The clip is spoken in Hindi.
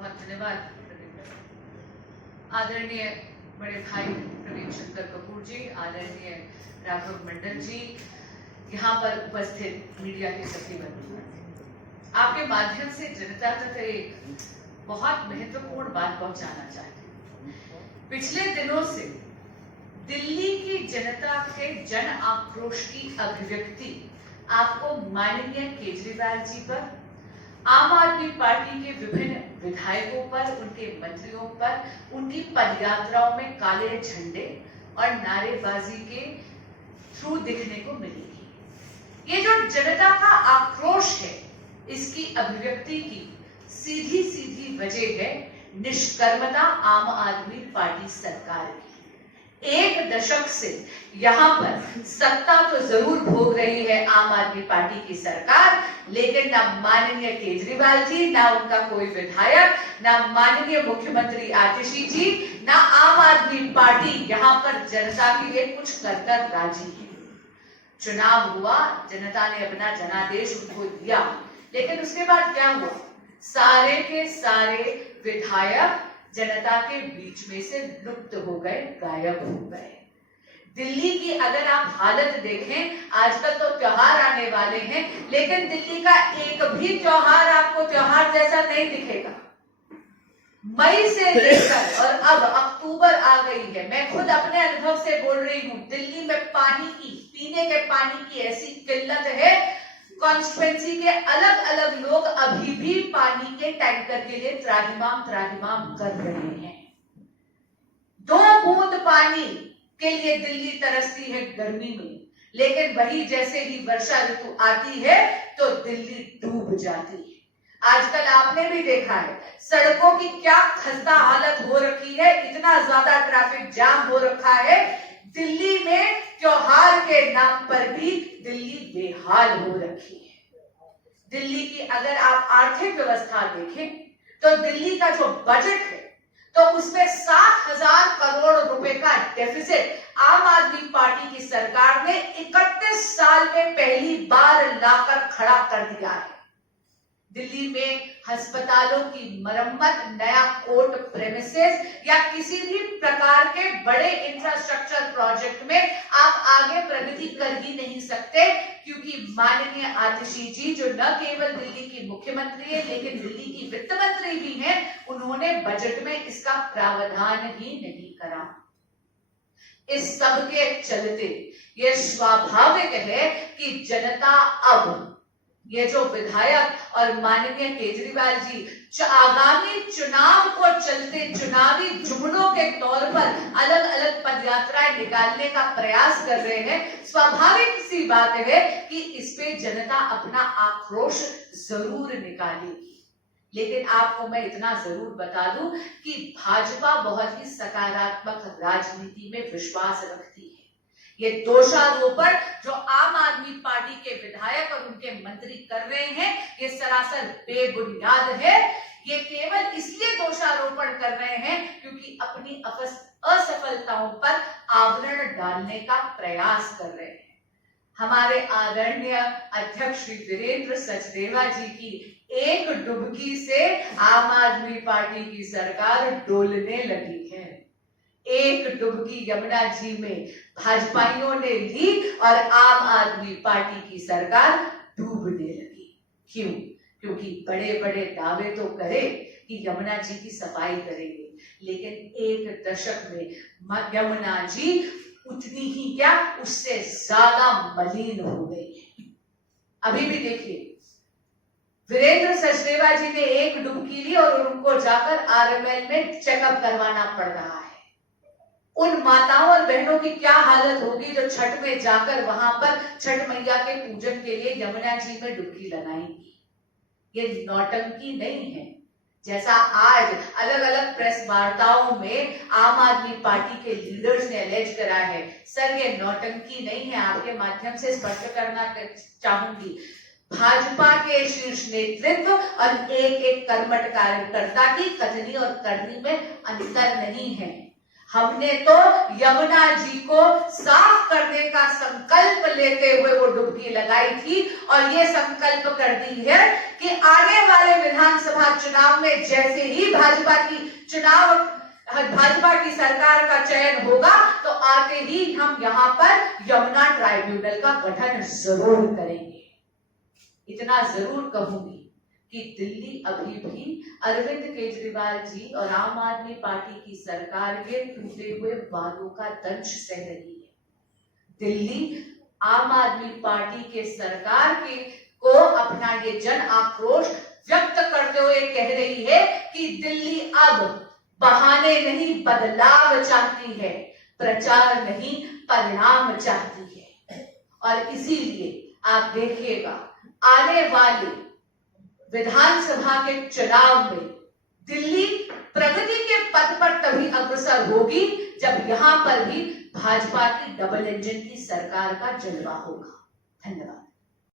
बहुत धन्यवाद। आदरणीय बड़े भाई प्रवीण शंकर कपूर जी, आदरणीय राघव मंडल जी, यहाँ पर उपस्थित मीडिया के सभी बंधु, आपके माध्यम से जनता तक एक बहुत महत्वपूर्ण बात पहुंचाना चाहती हूँ। पिछले दिनों से दिल्ली की जनता के जन आक्रोश की अभिव्यक्ति आपको माननीय केजरीवाल जी पर, आम आदमी पार्टी के विभिन्न विधायकों पर, उनके मंत्रियों पर, उनकी पदयात्राओं में काले झंडे और नारेबाजी के थ्रू दिखने को मिलेगी। ये जो जनता का आक्रोश है, इसकी अभिव्यक्ति की सीधी सीधी वजह है निष्कर्मता आम आदमी पार्टी सरकार की। एक दशक से यहाँ पर सत्ता तो जरूर भोग रही है आम आदमी पार्टी की सरकार, लेकिन ना माननीय केजरीवाल जी, ना उनका कोई विधायक, ना माननीय मुख्यमंत्री आतिशी जी, ना आम आदमी पार्टी यहाँ पर जनता के लिए कुछ कर राजी है। चुनाव हुआ, जनता ने अपना जनादेश उनको दिया, लेकिन उसके बाद क्या हुआ? सारे के सारे विधायक जनता के बीच में से लुप्त हो गए, गायब हो गए। दिल्ली की अगर आप हालत देखें, आजकल तो त्योहार आने वाले हैं, लेकिन दिल्ली का एक भी त्योहार आपको त्योहार जैसा नहीं दिखेगा। मई से लेकर और अब अक्टूबर आ गई है, मैं खुद अपने अनुभव से बोल रही हूँ, दिल्ली में पानी की, पीने के पानी की ऐसी किल्लत है, कॉन्स्टिट्यूएंसी के अलग अलग लोग अभी भी पानी के टैंकर के लिए त्राहिमाम कर रहे हैं। 2 बूंद पानी के लिए दिल्ली तरसती है गर्मी में, लेकिन वही जैसे ही वर्षा ऋतु आती है तो दिल्ली डूब जाती है। आजकल आपने भी देखा है सड़कों की क्या खस्ता हालत हो रखी है, इतना ज्यादा ट्रैफिक जाम हो रखा है। दिल्ली में त्योहार के नाम पर भी दिल्ली बेहाल हो रखी है। दिल्ली की अगर आप आर्थिक व्यवस्था देखें तो दिल्ली का जो बजट है तो उसमें 7,000 करोड़ रुपए का डेफिसिट आम आदमी पार्टी की सरकार ने 31 साल में पहली बार लाकर खड़ा कर दिया है। दिल्ली में अस्पतालों की मरम्मत, नया कोर्ट प्रेमिसेस या किसी भी प्रकार के बड़े इंफ्रास्ट्रक्चर प्रोजेक्ट में आप आगे प्रगति कर ही नहीं सकते, क्योंकि माननीय आतिशी जी जो न केवल दिल्ली की मुख्यमंत्री है लेकिन दिल्ली की वित्त मंत्री भी हैं, उन्होंने बजट में इसका प्रावधान ही नहीं करा। इस सब के चलते यह स्वाभाविक है कि जनता अब ये जो विधायक और माननीय केजरीवाल जी आगामी चुनाव को चलते चुनावी जुमलों के तौर पर अलग अलग पदयात्राएं निकालने का प्रयास कर रहे हैं, स्वाभाविक सी बात है कि इस पे जनता अपना आक्रोश जरूर निकालेगी। लेकिन आपको मैं इतना जरूर बता दूं कि भाजपा बहुत ही सकारात्मक राजनीति में विश्वास रखती है। ये दोषारोपण जो आम आदमी पार्टी के विधायक और उनके मंत्री कर रहे हैं, ये सरासर बेबुनियाद है। ये केवल इसलिए दोषारोपण कर रहे हैं क्योंकि अपनी असफलताओं पर आवरण डालने का प्रयास कर रहे हैं। हमारे आदरणीय अध्यक्ष श्री वीरेंद्र सचदेवा जी की एक डुबकी से आम आदमी पार्टी की सरकार डोलने लगी है। एक डुबकी यमुना जी में भाजपाइयों ने ली और आम आदमी पार्टी की सरकार डूबने लगी। क्यों? क्योंकि बड़े बड़े दावे तो करे कि यमुना जी की सफाई करेंगे, लेकिन एक दशक में यमुना जी उतनी ही क्या, उससे ज्यादा मलिन हो गई है। अभी भी देखिए, वीरेंद्र सचदेवा जी ने एक डुबकी ली और उनको जाकर आरएमएल में चेकअप करवाना पड़ रहा है। उन माताओं और बहनों की क्या हालत होगी जो छठ में जाकर वहां पर छठ मैया के पूजन के लिए यमुना जी में डुबकी लगाएंगी। ये नौटंकी नहीं है, जैसा आज अलग अलग प्रेस वार्ताओं में आम आदमी पार्टी के लीडर्स ने एलेज करा है। सर, ये नौटंकी नहीं है। आपके माध्यम से स्पष्ट करना चाहूंगी, भाजपा के शीर्ष नेतृत्व और एक एक कर्मठ कार्यकर्ता की कथनी और करनी में अंतर नहीं है। हमने तो यमुना जी को साफ करने का संकल्प लेते हुए वो डुबकी लगाई थी और ये संकल्प कर दी है कि आने वाले विधानसभा चुनाव में जैसे ही भाजपा की सरकार का चयन होगा तो आते ही हम यहाँ पर यमुना ट्राइब्यूनल का गठन जरूर करेंगे। इतना जरूर कहूंगी कि दिल्ली अभी भी अरविंद केजरीवाल जी और आम आदमी पार्टी की सरकार के टूटे हुए वादों का दंश सह रही है। दिल्ली आम आदमी पार्टी के सरकार को अपना ये जन आक्रोश व्यक्त करते हुए कह रही है कि दिल्ली अब बहाने नहीं बदलाव चाहती है, प्रचार नहीं परिणाम चाहती है। और इसीलिए आप देखिएगा आने वाले विधानसभा के चुनाव में दिल्ली प्रगति के पथ पर तभी अग्रसर होगी जब यहां पर भी भाजपा की डबल इंजन की सरकार का जलवा होगा। धन्यवाद।